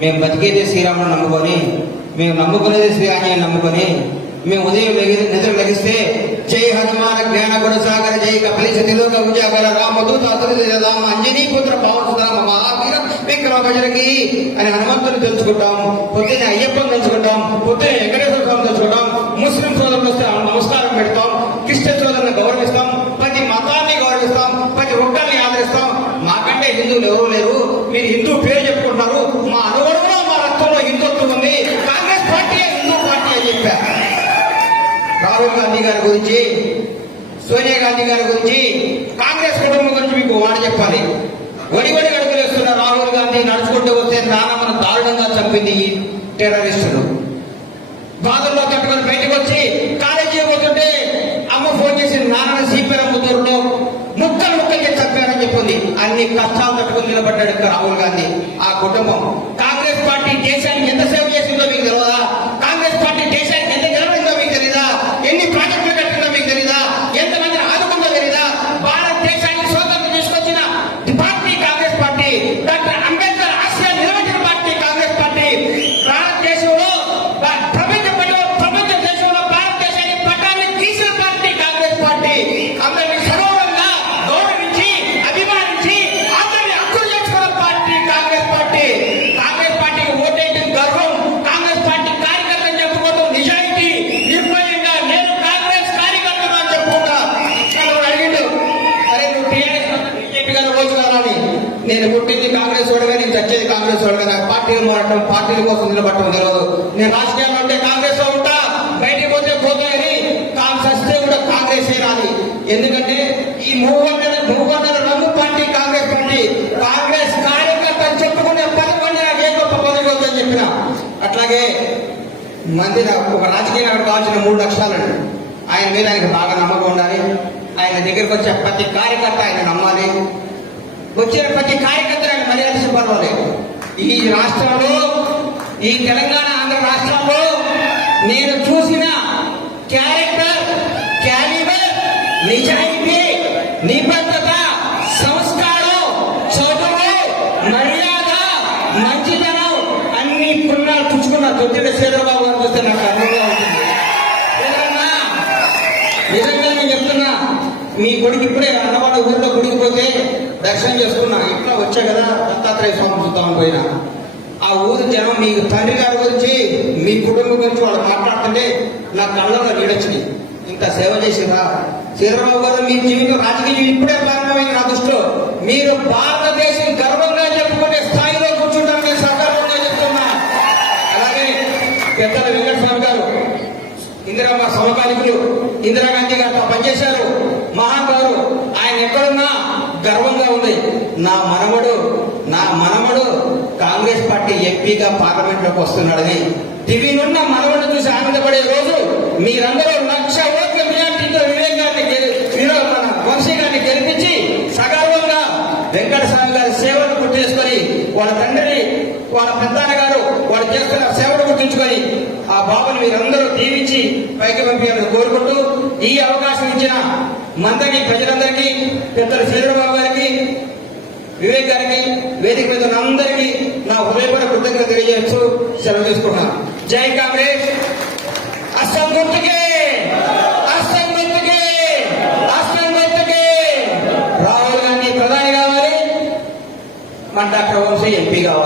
మేము బతికేది శ్రీరాముని నమ్ముకొని మేము నమ్ముకునేది శ్రీ నమ్ముకొని మేము ఉదయం నిద్ర లెగిస్తే జై హనుమాన జ్ఞాన గుణ సాగర జై కపిలి సతిలోక ఉజాగల రామదూత అతులిత రామ అంజనీ పుత్ర పవన మహావీర విక్రమ భజనకి అని హనుమంతుని తెలుసుకుంటాం పొద్దున్న అయ్యప్పని తెలుసుకుంటాం పొద్దున్న వెంకటేశ్వర స్వామి తెలుసుకుంటాం ముస్లిం సోదరులు వస్తే నమస్కారం పెడతాం రాహుల్ గాంధీ గారి గురించి సోనియా గాంధీ గారి గురించి కాంగ్రెస్ కుటుంబం గురించి మీకు వాడ చెప్పాలి. వడి వడి రాహుల్ గాంధీ నడుచుకుంటూ వస్తే నానమ్మను దారుణంగా చంపింది ఈ టెర్రరిస్టులు. బాధల్లో కట్టుకొని బయటకు వచ్చి కాలేజీ పోతుంటే అమ్మ ఫోన్ చేసి నాన్న సిపిఎం ముద్దూరులో ముక్కలు ముక్కలకి చంపారని చెప్పింది. అన్ని కష్టాలు తట్టుకుని నిలబడ్డాడు రాహుల్ గాంధీ. ఆ కుటుంబం కాంగ్రెస్ పార్టీ దేశానికి ఎంత సేవ చేసిందో మీకు తెలియదా కాంగ్రెస్ పార్టీ దేశానికి ఎంత గెలవడిందో మీకు తెలీదా ఎన్ని ప్రాజెక్టులు కట్టిందో మీకు తెలీదా ఎంతమందిని ఆదుకుందో తెలీదా భారతదేశానికి స్వాతంత్రం తీసుకొచ్చిన party Congress party doctor Ambedkar ఆశయాలు నిలబెట్టిన పార్టీ కాంగ్రెస్ పార్టీ భారతదేశంలో భా- ప్రపంచ పటంలో ప్రపంచ దేశంలో భారతదేశాన్ని పట్టాన్ని తీసిన పార్టీ కాంగ్రెస్ పార్టీ అందరినీ సగౌరవంగా గౌరవించి అభిమానించి అందరినీ హక్కులు చేసుకున్న పార్టీ కాంగ్రెస్ పార్టీ కాంగ్రెస్ పార్టీకి ఓటేయడం గర్వం కాంగ్రెస్ పార్టీ కార్యకర్తలు చెప్పుకోవడం నిజాయితీ నిర్భయంగా నేను కాంగ్రెస్ కార్యకర్తను అని చెప్పుకుంటా నన్ను అడిగిండు అరే నువ్వు టీఆర్ఎస్ బీజేపీ గారు రోజు కాదని నేను పుట్టింది కాంగ్రెస్ వాడుగా నేను చచ్చేది కాంగ్రెస్ వాడుగా. నాకు పార్టీలు మారటం పార్టీల కోసం నిలబడటం తెలియదు నేను రాజకీయాల్లో ఉంటే కాంగ్రెస్లో ఉంటా బయటికి పోతే పోతాయని కాంగ్రెస్ వస్తే కూడా కాంగ్రెస్ రాని ఎందుకంటే ఈ మూడు వందల మూడు వందల రంగు పార్టీ కాంగ్రెస్ పార్టీ. కాంగ్రెస్ కార్యకర్త అని చెప్పుకునే పది మంది నాకు ఏ గొప్ప పదవి వద్దని చెప్పిన. అట్లాగే మంది ఒక రాజకీయ నాయకుడు కావాల్సిన మూడు లక్షలండి ఆయన మీద ఆయనకు బాగా నమ్మకం ఉండాలి. ఆయన దగ్గరికి వచ్చే ప్రతి కార్యకర్త ఆయన నమ్మాలి. వచ్చిన ప్రతి కార్యకర్త మర్యాద పర్వాలేదు ఈ రాష్ట్రంలో ఈ తెలంగాణ ఆంధ్ర రాష్ట్రంలో నేను చూసిన క్యారెక్టర్ క్యాలిబర్ నిజాయితీ నిబద్ధత సంస్కారం చదువు మర్యాద మంచితనం అన్ని పుణ్యాలు పుచ్చుకున్న దొడ్డిన చంద్రబాబు గారు చూస్తే నాకు అనుభవం ఉంటుంది నిజంగా నేను చెప్తున్నా మీ కొడుకు ఇప్పుడే అన్నవాడు ఊళ్ళో కొడుకుపోతే దర్శనం చేసుకున్నా. ఇంట్లో వచ్చా కదా దత్తాత్రేయ స్వామి చూద్దామని పోయినా. ఆ ఊరు జనం మీ తండ్రి గారి గురించి మీ కుటుంబం గురించి వాళ్ళు మాట్లాడుతుంటే నా కళ్ళలో నీడొచ్చింది. ఇంత సేవ చేసిరా? చంద్రబాబు గారు మీ జీవితం రాజకీయ జీవితం ఇప్పుడే ప్రారంభమైంది నా దృష్టిలో. మీరు భారతదేశం గర్వంగా చెప్పుకునే స్థాయిలో కూర్చుంటారని సకాలంగా చెప్తున్నా. అలాగే పెద్దల వెంకటస్వామి గారు ఇందిరమ్మ సమకాలికులు ఇందిరాగాంధీ గారితో పనిచేశారు మహానుభావులు ఆయన ఎక్కడున్నా గర్వంగా ఉంది. నా మనవడు నా మనవడు కాంగ్రెస్ పార్టీ ఎంపీగా పార్లమెంట్లోకి వస్తున్నాడని దివినున్న మనవడు చూసి ఆనందపడే రోజు మీరందరూ లక్ష ఓట్ల మెజార్టీతో వివేక్ గారిని మన వంశీ గారిని గెలిపించి సగర్వంగా వెంకటస్వామి గారి సేవలు గుర్తేసుకొని వాళ్ళ తండ్రిని వాళ్ళ పెద్దాన్న గారు వాళ్ళు చేస్తున్న సేవలు గుర్తుంచుకొని బాబుని మీరందరూ దీవించి పైకి పంపించాలని కోరుకుంటూ ఈ అవకాశం ఇచ్చిన మందరికి ప్రజలందరికీ పెద్దలు చంద్రబాబు గారికి వివేక్ గారికి వేదిక మీద అందరికీ నా హృదయపూర్వక కృతజ్ఞత తెలియజేస్తూ సెలవు తీసుకుంటున్నాను. జై కాంగ్రెస్! అస్సాం గుర్తుకే! అస్సాం గుర్తుకే! అస్సాం గుర్తుకే! రాహుల్ గాంధీ ప్రధాని కావాలి. మన డాక్టర్ వంశీ ఎంపీ కావాలి.